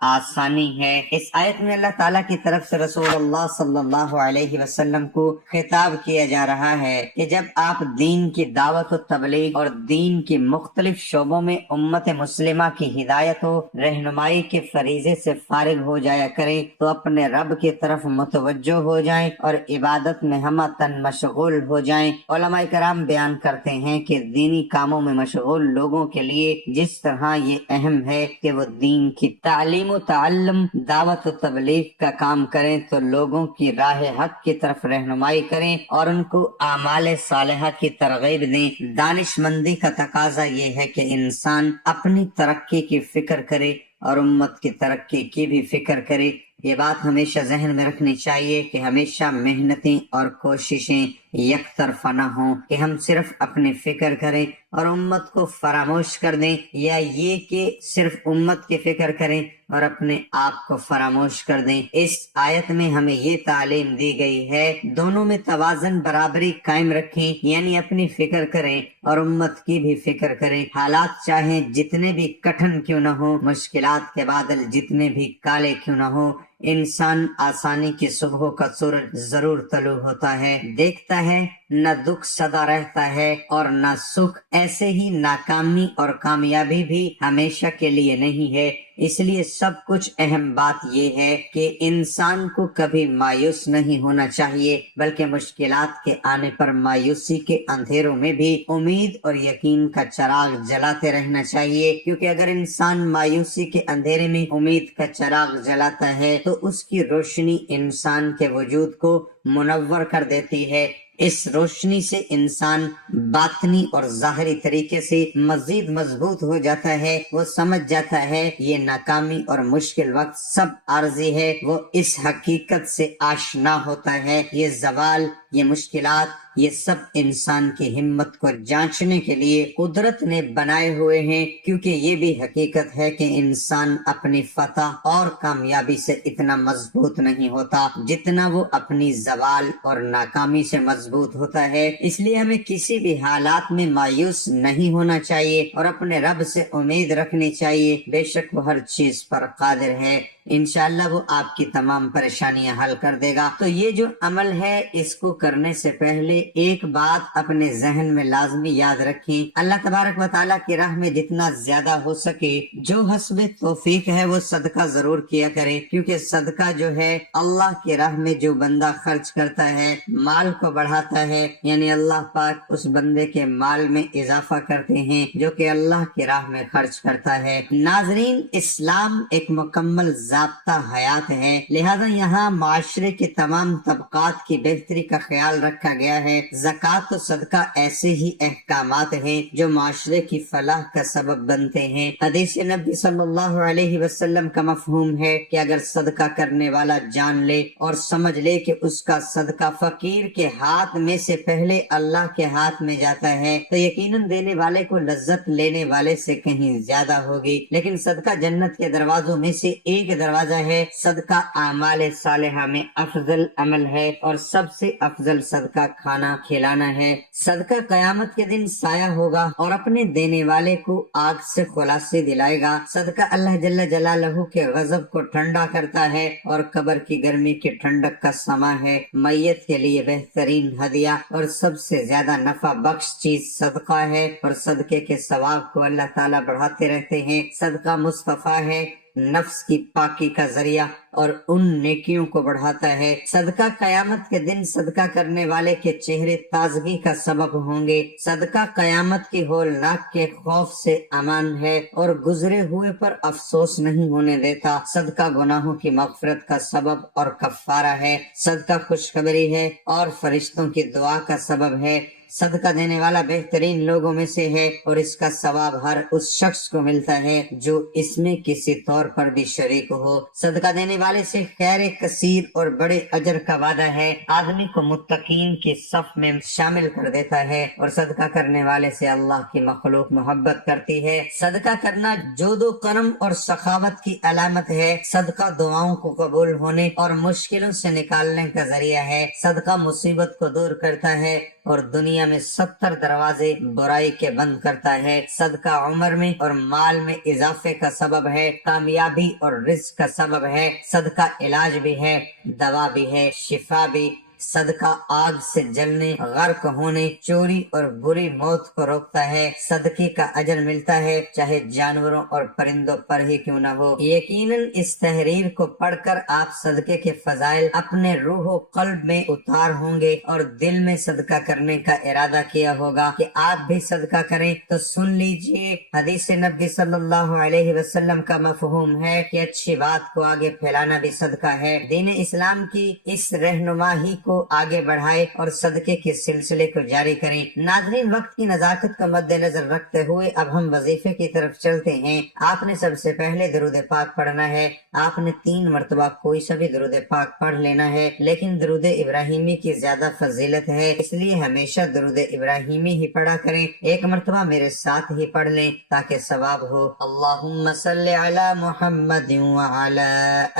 آسانی ہے۔ اس آیت میں اللہ تعالیٰ کی طرف سے رسول اللہ صلی اللہ علیہ وسلم کو خطاب کیا جا رہا ہے کہ جب آپ دین کی دعوت و تبلیغ اور دین کی مختلف شعبوں میں امت مسلمہ کی ہدایت و رہنمائی کے فریضے سے فارغ ہو جایا کریں تو اپنے رب کی طرف متوجہ ہو جائیں اور عبادت میں ہمہ تن مشغول ہو جائیں۔ علماء کرام بیان کرتے ہیں کہ دینی کاموں میں مشغول لوگوں کے لیے جس طرح یہ اہم ہے کہ وہ دین کی تعلیم و تعلم، دعوت و تبلیغ کا کام کریں تو لوگوں کی راہ حق کی طرف رہنمائی کریں اور ان کو اعمال صالحہ کی ترغیب دیں۔ دانش مندی کا تقاضا یہ ہے کہ انسان اپنی ترقی کی فکر کرے اور امت کی ترقی کی بھی فکر کرے۔ یہ بات ہمیشہ ذہن میں رکھنی چاہیے کہ ہمیشہ محنتیں اور کوششیں یک طرفہ نہ ہوں کہ ہم صرف اپنی فکر کریں اور امت کو فراموش کر دیں، یا یہ کہ صرف امت کی فکر کریں اور اپنے آپ کو فراموش کر دیں۔ اس آیت میں ہمیں یہ تعلیم دی گئی ہے دونوں میں توازن برابری قائم رکھیں، یعنی اپنی فکر کریں اور امت کی بھی فکر کریں۔ حالات چاہیں جتنے بھی کٹھن کیوں نہ ہو، مشکلات کے بادل جتنے بھی کالے کیوں نہ ہو، انسان آسانی کی صبح کا سورج ضرور طلوع ہوتا ہے، دیکھتا ہے نہ دکھ سدا رہتا ہے اور نہ سکھ۔ ایسے ہی ناکامی اور کامیابی بھی ہمیشہ کے لیے نہیں ہے۔ اس لیے سب کچھ اہم بات یہ ہے کہ انسان کو کبھی مایوس نہیں ہونا چاہیے، بلکہ مشکلات کے آنے پر مایوسی کے اندھیروں میں بھی امید اور یقین کا چراغ جلاتے رہنا چاہیے، کیونکہ اگر انسان مایوسی کے اندھیرے میں امید کا چراغ جلاتا ہے تو اس کی روشنی انسان کے وجود کو منور کر دیتی ہے۔ اس روشنی سے انسان باطنی اور ظاہری طریقے سے مزید مضبوط ہو جاتا ہے۔ وہ سمجھ جاتا ہے یہ ناکامی اور مشکل وقت سب عارضی ہے، وہ اس حقیقت سے آشنا ہوتا ہے۔ یہ زوال، یہ مشکلات، یہ سب انسان کی ہمت کو جانچنے کے لیے قدرت نے بنائے ہوئے ہیں، کیونکہ یہ بھی حقیقت ہے کہ انسان اپنی فتح اور کامیابی سے اتنا مضبوط نہیں ہوتا جتنا وہ اپنی زوال اور ناکامی سے مضبوط ہوتا ہے۔ اس لیے ہمیں کسی بھی حالات میں مایوس نہیں ہونا چاہیے اور اپنے رب سے امید رکھنی چاہیے، بے شک وہ ہر چیز پر قادر ہے، انشاءاللہ وہ آپ کی تمام پریشانیاں حل کر دے گا۔ تو یہ جو عمل ہے اس کو کرنے سے پہلے ایک بات اپنے ذہن میں لازمی یاد رکھیں، اللہ تبارک و تعالیٰ کی راہ میں جتنا زیادہ ہو سکے جو حسب توفیق ہے وہ صدقہ ضرور کیا کرے، کیونکہ صدقہ جو ہے اللہ کی راہ میں جو بندہ خرچ کرتا ہے، مال کو بڑھاتا ہے، یعنی اللہ پاک اس بندے کے مال میں اضافہ کرتے ہیں جو کہ اللہ کی راہ میں خرچ کرتا ہے۔ ناظرین، اسلام ایک مکمل ضابطہ حیات ہے، لہذا یہاں معاشرے کے تمام طبقات کی بہتری کا خیال رکھا گیا ہے۔ زکوٰۃ و صدقہ ایسے ہی احکامات ہیں جو معاشرے کی فلاح کا سبب بنتے ہیں۔ حدیث نبی صلی اللہ علیہ وسلم کا مفہوم ہے کہ اگر صدقہ کرنے والا جان لے اور سمجھ لے کہ اس کا صدقہ فقیر کے ہاتھ میں سے پہلے اللہ کے ہاتھ میں جاتا ہے تو یقیناً دینے والے کو لذت لینے والے سے کہیں زیادہ ہوگی۔ لیکن صدقہ جنت کے دروازوں میں سے ایک دروازہ ہے۔ صدقہ اعمال صالحہ میں افضل عمل ہے اور سب سے افضل صدقہ کھانا کھلانا ہے۔ صدقہ قیامت کے دن سایہ ہوگا اور اپنے دینے والے کو آگ سے خلاصی دلائے گا۔ صدقہ اللہ جل جلالہ کے غضب کو ٹھنڈا کرتا ہے اور قبر کی گرمی کی ٹھنڈک کا سما ہے۔ میت کے لیے بہترین ہدیہ اور سب سے زیادہ نفع بخش چیز صدقہ ہے اور صدقے کے ثواب کو اللہ تعالیٰ بڑھاتے رہتے ہیں۔ صدقہ مصطفیٰ ہے، نفس کی پاکی کا ذریعہ اور ان نیکیوں کو بڑھاتا ہے۔ صدقہ قیامت کے دن صدقہ کرنے والے کے چہرے تازگی کا سبب ہوں گے۔ صدقہ قیامت کی ہولناک کے خوف سے امان ہے اور گزرے ہوئے پر افسوس نہیں ہونے دیتا۔ صدقہ گناہوں کی مغفرت کا سبب اور کفارہ ہے۔ صدقہ خوشخبری ہے اور فرشتوں کی دعا کا سبب ہے۔ صدقہ دینے والا بہترین لوگوں میں سے ہے اور اس کا ثواب ہر اس شخص کو ملتا ہے جو اس میں کسی طور پر بھی شریک ہو۔ صدقہ دینے والے سے خیر کثیر اور بڑے اجر کا وعدہ ہے، آدمی کو متقین کی صف میں شامل کر دیتا ہے، اور صدقہ کرنے والے سے اللہ کی مخلوق محبت کرتی ہے۔ صدقہ کرنا جود و کرم اور سخاوت کی علامت ہے۔ صدقہ دعاؤں کو قبول ہونے اور مشکلوں سے نکالنے کا ذریعہ ہے۔ صدقہ مصیبت کو دور کرتا ہے اور دنیا میں 70 دروازے برائی کے بند کرتا ہے۔ صدقہ عمر میں اور مال میں اضافے کا سبب ہے، کامیابی اور رزق کا سبب ہے۔ صدقہ علاج بھی ہے، دوا بھی ہے، شفا بھی۔ صدقہ آگ سے جلنے، غرق ہونے، چوری اور بری موت کو روکتا ہے۔ صدقے کا اجر ملتا ہے چاہے جانوروں اور پرندوں پر ہی کیوں نہ ہو۔ یقیناً اس تحریر کو پڑھ کر آپ صدقے کے فضائل اپنے روح و قلب میں اتار ہوں گے اور دل میں صدقہ کرنے کا ارادہ کیا ہوگا کہ آپ بھی صدقہ کریں۔ تو سن لیجئے، حدیث نبی صلی اللہ علیہ وسلم کا مفہوم ہے کہ اچھی بات کو آگے پھیلانا بھی صدقہ ہے۔ دین اسلام کی اس رہنمائی کو آگے بڑھائے اور صدقے کے سلسلے کو جاری کریں۔ ناظرین، وقت کی نزاکت کو مد نظر رکھتے ہوئے اب ہم وظیفے کی طرف چلتے ہیں۔ آپ نے سب سے پہلے درود پاک پڑھنا ہے۔ آپ نے 3 مرتبہ کوئی سا بھی درود پاک پڑھ لینا ہے، لیکن درود ابراہیمی کی زیادہ فضیلت ہے، اس لیے ہمیشہ درود ابراہیمی ہی پڑھا کریں۔ 1 مرتبہ میرے ساتھ ہی پڑھ لیں تاکہ ثواب ہو۔ اللہم صلی علی محمد وعلی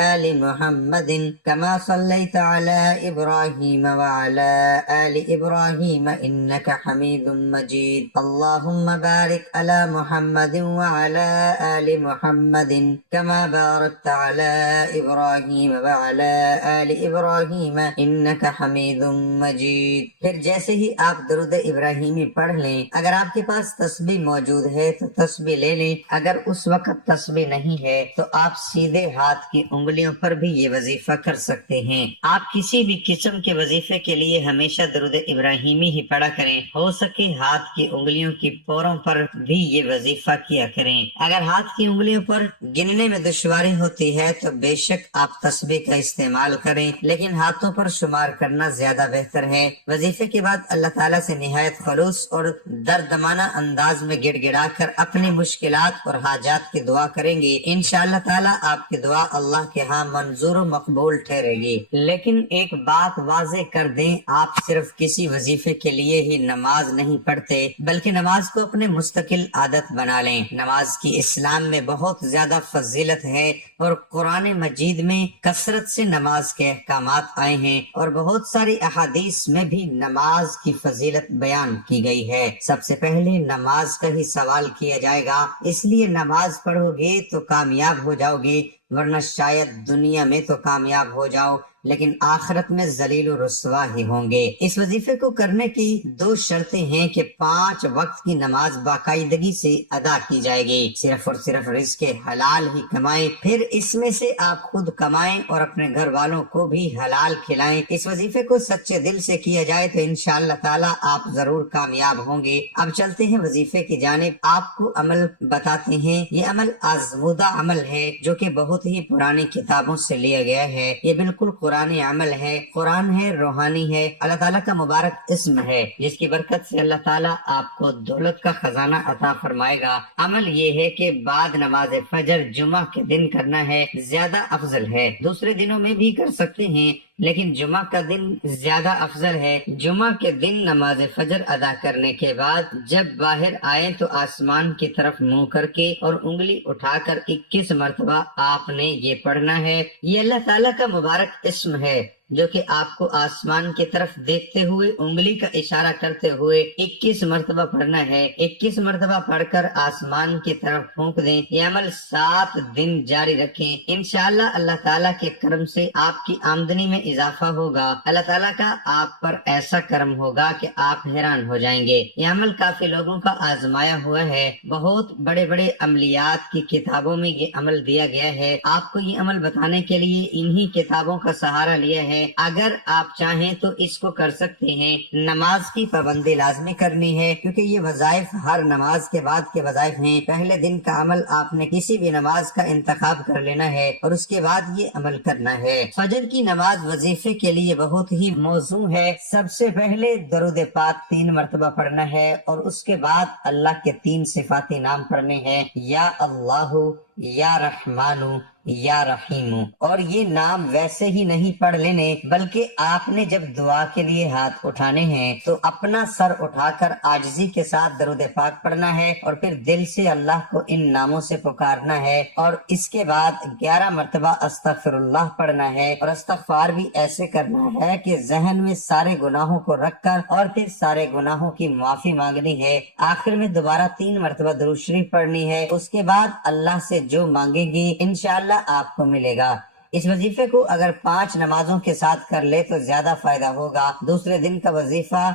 آل محمد کما صلیت علی ابراہیم وعلی آل ابراہیم انک حمید مجید۔ اللہم بارک علی محمد وعلی آل محمد کما بارکت علی ابراہیم وعلی آل ابراہیم انک حمید مجید۔ پھر جیسے ہی آپ درود ابراہیمی پڑھ لیں، اگر آپ کے پاس تسبیح موجود ہے تو تسبیح لے لیں، اگر اس وقت تسبیح نہیں ہے تو آپ سیدھے ہاتھ کی انگلیوں پر بھی یہ وظیفہ کر سکتے ہیں۔ آپ کسی بھی قسم کے وظیفے کے لیے ہمیشہ درود ابراہیمی ہی پڑھا کریں، ہو سکے ہاتھ کی انگلیوں کی پوروں پر بھی یہ وظیفہ کیا کریں۔ اگر ہاتھ کی انگلیوں پر گننے میں دشواری ہوتی ہے تو بے شک آپ تسبیح کا استعمال کریں، لیکن ہاتھوں پر شمار کرنا زیادہ بہتر ہے۔ وظیفے کے بعد اللہ تعالیٰ سے نہایت خلوص اور دردمانہ انداز میں گڑ گڑا کر اپنی مشکلات اور حاجات کی دعا کریں گے، انشاءاللہ تعالیٰ آپ کی دعا اللہ کے ہاں منظور و مقبول ٹھہرے گی۔ لیکن ایک بات واضح کر دیں، آپ صرف کسی وظیفے کے لیے ہی نماز نہیں پڑھتے، بلکہ نماز کو اپنے مستقل عادت بنا لیں۔ نماز کی اسلام میں بہت زیادہ فضیلت ہے اور قرآن مجید میں کثرت سے نماز کے احکامات آئے ہیں، اور بہت ساری احادیث میں بھی نماز کی فضیلت بیان کی گئی ہے۔ سب سے پہلے نماز کا ہی سوال کیا جائے گا، اس لیے نماز پڑھو گے تو کامیاب ہو جاؤ گے، ورنہ شاید دنیا میں تو کامیاب ہو جاؤ لیکن آخرت میں ذلیل و رسوا ہی ہوں گے۔ اس وظیفے کو کرنے کی 2 شرطیں ہیں کہ 5 وقت کی نماز باقاعدگی سے ادا کی جائے گی، صرف اور صرف رزق حلال ہی کمائیں، پھر اس میں سے آپ خود کمائیں اور اپنے گھر والوں کو بھی حلال کھلائیں۔ اس وظیفے کو سچے دل سے کیا جائے تو انشاءاللہ تعالی آپ ضرور کامیاب ہوں گے۔ اب چلتے ہیں وظیفے کی جانب، آپ کو عمل بتاتے ہیں۔ یہ عمل آزمودہ عمل ہے جو کہ بہت ہی پرانی کتابوں سے لیا گیا ہے، یہ بالکل قرآن عمل ہے، قرآن ہے، روحانی ہے، اللہ تعالیٰ کا مبارک اسم ہے جس کی برکت سے اللہ تعالیٰ آپ کو دولت کا خزانہ عطا فرمائے گا۔ عمل یہ ہے کہ بعد نماز فجر جمعہ کے دن کرنا ہے، زیادہ افضل ہے۔ دوسرے دنوں میں بھی کر سکتے ہیں لیکن جمعہ کا دن زیادہ افضل ہے۔ جمعہ کے دن نماز فجر ادا کرنے کے بعد جب باہر آئے تو آسمان کی طرف منہ کر کے اور انگلی اٹھا کر 21 مرتبہ آپ نے یہ پڑھنا ہے۔ یہ اللہ تعالیٰ کا مبارک اسم ہے جو کہ آپ کو آسمان کی طرف دیکھتے ہوئے انگلی کا اشارہ کرتے ہوئے 21 مرتبہ پڑھنا ہے۔ 21 مرتبہ پڑھ کر آسمان کی طرف پھونک دیں۔ یہ عمل 7 دن جاری رکھیں، انشاءاللہ اللہ تعالیٰ کے کرم سے آپ کی آمدنی میں اضافہ ہوگا۔ اللہ تعالیٰ کا آپ پر ایسا کرم ہوگا کہ آپ حیران ہو جائیں گے۔ یہ عمل کافی لوگوں کا آزمایا ہوا ہے، بہت بڑے بڑے عملیات کی کتابوں میں یہ عمل دیا گیا ہے۔ آپ کو یہ عمل بتانے کے لیے انہی کتابوں کا سہارا لیا ہے۔ اگر آپ چاہیں تو اس کو کر سکتے ہیں۔ نماز کی پابندی لازمی کرنی ہے کیونکہ یہ وظائف ہر نماز کے بعد کے وظائف ہیں۔ پہلے دن کا عمل آپ نے کسی بھی نماز کا انتخاب کر لینا ہے اور اس کے بعد یہ عمل کرنا ہے۔ فجر کی نماز وظیفے کے لیے بہت ہی موزوں ہے۔ سب سے پہلے درود پاک 3 مرتبہ پڑھنا ہے اور اس کے بعد اللہ کے 3 صفاتی نام پڑھنے ہیں، یا اللہ، یا رحمانو، یا رحیم، اور یہ نام ویسے ہی نہیں پڑھ لینے بلکہ آپ نے جب دعا کے لیے ہاتھ اٹھانے ہیں تو اپنا سر اٹھا کر عاجزی کے ساتھ درود پاک پڑھنا ہے اور پھر دل سے اللہ کو ان ناموں سے پکارنا ہے، اور اس کے بعد 11 مرتبہ استغفر اللہ پڑھنا ہے، اور استغفار بھی ایسے کرنا ہے کہ ذہن میں سارے گناہوں کو رکھ کر اور پھر سارے گناہوں کی معافی مانگنی ہے۔ آخر میں دوبارہ 3 مرتبہ درود شریف پڑھنی ہے، اس کے بعد اللہ سے جو مانگے گی انشاءاللہ آپ کو ملے گا۔ اس وظیفے کو اگر 5 نمازوں کے ساتھ کر لے تو زیادہ فائدہ ہوگا۔ دوسرے دن کا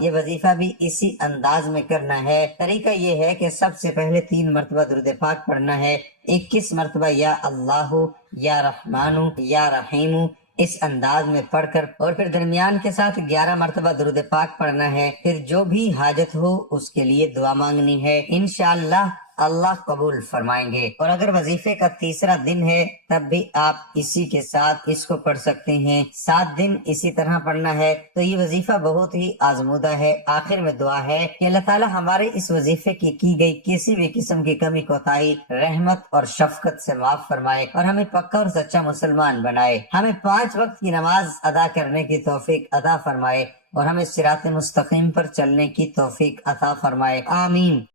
یہ وظیفہ بھی اسی انداز میں کرنا ہے۔ طریقہ یہ ہے کہ سب سے پہلے 3 مرتبہ درود پاک پڑھنا ہے، 21 مرتبہ یا اللہ یا رحمان یا رحیم اس انداز میں پڑھ کر، اور پھر درمیان کے ساتھ 11 مرتبہ درود پاک پڑھنا ہے۔ پھر جو بھی حاجت ہو اس کے لیے دعا مانگنی ہے، انشاءاللہ اللہ قبول فرمائیں گے۔ اور اگر وظیفے کا تیسرا دن ہے تب بھی آپ اسی کے ساتھ اس کو پڑھ سکتے ہیں، 7 دن اسی طرح پڑھنا ہے۔ تو یہ وظیفہ بہت ہی آزمودہ ہے۔ آخر میں دعا ہے کہ اللہ تعالی ہمارے اس وظیفے کی گئی کسی بھی قسم کی کمی کوتاہی رحمت اور شفقت سے معاف فرمائے اور ہمیں پکا اور سچا مسلمان بنائے، ہمیں 5 وقت کی نماز ادا کرنے کی توفیق عطا فرمائے اور ہمیں صراط مستقیم پر چلنے کی توفیق عطا فرمائے، آمین۔